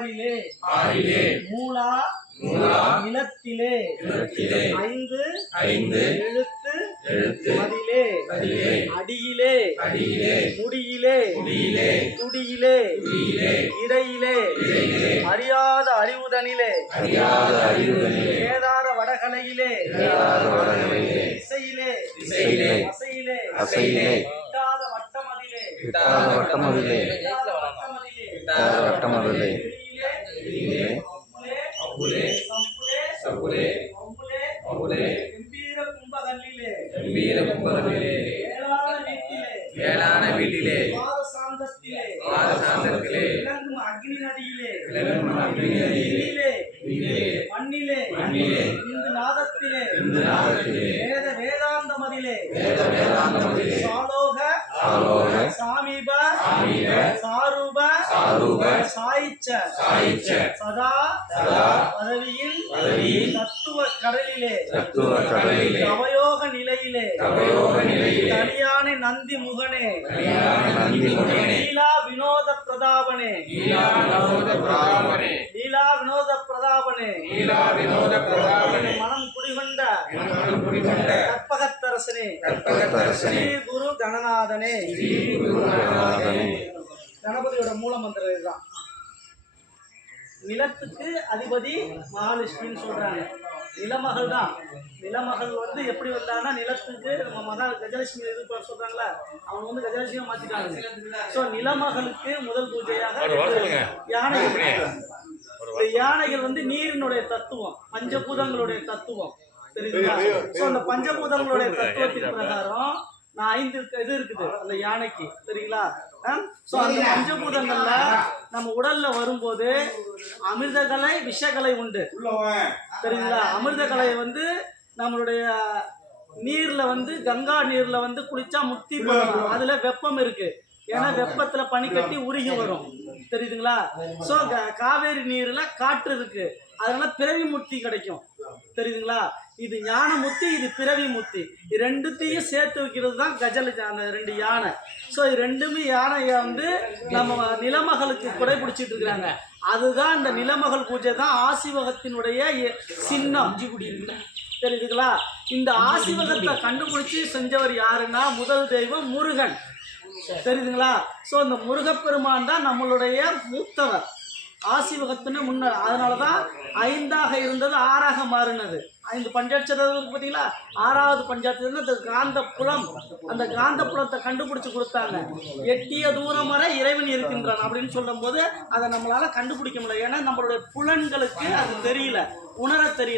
ஆறிலே மூலா நிலத்திலே ஐந்து எழுத்து மதிலே அடியிலே முடியிலே துடியிலே இடையிலே அறியாத அறிவுதனிலே கேதார வடகலையிலே இசையிலே அசையிலே இட்டாத வட்டமதிலே மேலான வீட்டிலே விளங்கும் அக்னி நதியிலே மண்ணிலே இந்து நாதத்திலே வேதாந்த மதிலே சாலோக சாமீப சாரூப சாயிச்ச சதா பதவியில் தத்துவ கடலிலே அவயோக நிலையிலே தனியானை நந்தி முகனே லீலா வினோத பிரதாபனே மனம் குடிகொண்ட கற்பகத்தரசனே ஸ்ரீ குரு கணநாதனே. கணபதியோட மூல மந்திரம் இதுதான். நிலத்துக்கு அதிபதி மகாலட்சுமின்னு சொல்றாங்க. நிலமகள் தான். நிலமகள் வந்து எப்படி வந்தாங்கன்னா நிலத்துக்கு நம்ம கஜலட்சுமி இது சொல்றாங்களா, அவங்க வந்து கஜலட்சுமியை மாத்திட்டாங்க. ஸோ நிலமகளுக்கு முதல் பூஜையாக யானைகள் வந்து நீரினுடைய தத்துவம், பஞ்சபூதங்களுடைய தத்துவம் தெரியுதுங்களா? ஸோ அந்த பஞ்சபூதங்களுடைய தத்துவத்தின் பிரகாரம் நான் 5 இது இருக்குது அந்த யானைக்கு தெரியுங்களா? ஸோ அந்த பஞ்சபூதங்கள்ல நம்ம உடல்ல வரும்போது அமிர்தகலை விஷகலை உண்டு தெரியுங்களா? அமிர்தகலை வந்து நம்மளுடைய நீர்ல வந்து கங்கா நீர்ல வந்து குளிச்சா முக்தி போகலாம். அதுல வெப்பம் இருக்கு, ஏன்னா வெப்பத்துல பனி கட்டி உருகி வரும் தெரியுதுங்களா? ஸோ காவேரி நீர்ல காற்று இருக்கு, அதனால பிறவி முக்தி கிடைக்கும் தெரியுதுங்களா? இது ஞான முக்தி, இது பிறவி முக்தி. இது ரெண்டுத்தையும் சேர்த்து வைக்கிறது தான் அந்த 2 யானை. ஸோ இது ரெண்டுமே யானையை வந்து நம்ம நிலமகளுக்கு குடை பிடிச்சிட்டு இருக்கிறாங்க. அதுதான் இந்த நிலமகள் பூஜை தான் ஆசிவகத்தினுடைய சின்னம் தெரியுதுங்களா? இந்த ஆசிவகத்தை கண்டுபிடிச்சி செஞ்சவர் யாருன்னா முதல் தெய்வம் முருகன் தெரியுதுங்களா? ஸோ இந்த முருகப்பெருமான் தான் நம்மளுடைய மூத்தவர். ஆசிவகத்துன்னு முன்னர், அதனாலதான் 5ஆக இருந்தது 6ஆக மாறினது. 5 பஞ்சாட்சரம் பார்த்தீங்களா? 6வது பஞ்சாட்சரம் அந்த காந்த புலம், அந்த காந்த புலத்தை கண்டுபிடிச்சு கொடுத்தாங்க. எட்டிய தூரம் வரை இறைவன் இருக்கின்றான் அப்படின்னு சொல்லும் போது அதை நம்மளால கண்டுபிடிக்க முடியல, ஏன்னா நம்மளுடைய புலன்களுக்கு அது தெரியல, உணர தெரியல.